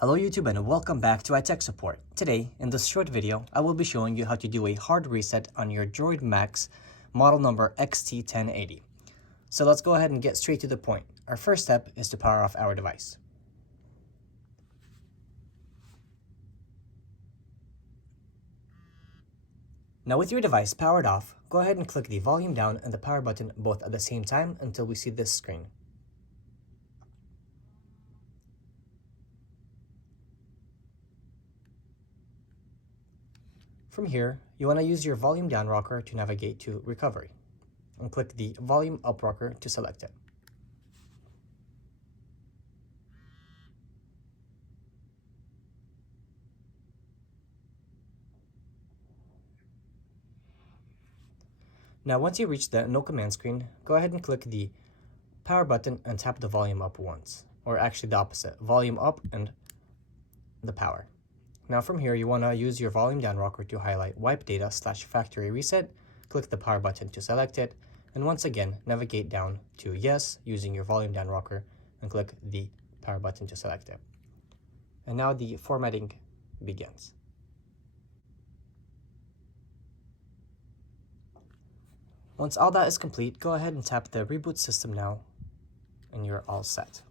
Hello YouTube and welcome back to iTech Support. Today, in this short video, I will be showing you how to do a hard reset on your Droid Maxx model number XT1080. So let's go ahead and get straight to the point. Our first step is to power off our device. Now with your device powered off, go ahead and click the volume down and the power button both at the same time until we see this screen. From here, you want to use your volume down rocker to navigate to recovery, and click the volume up rocker to select it. Now once you reach the no command screen, go ahead and click the power button and tap the volume up once, or actually the opposite, volume up and the power. Now from here, you want to use your volume down rocker to highlight wipe data / factory reset, click the power button to select it, and once again navigate down to yes using your volume down rocker and click the power button to select it. And now the formatting begins. Once all that is complete, go ahead and tap the reboot system now and you're all set.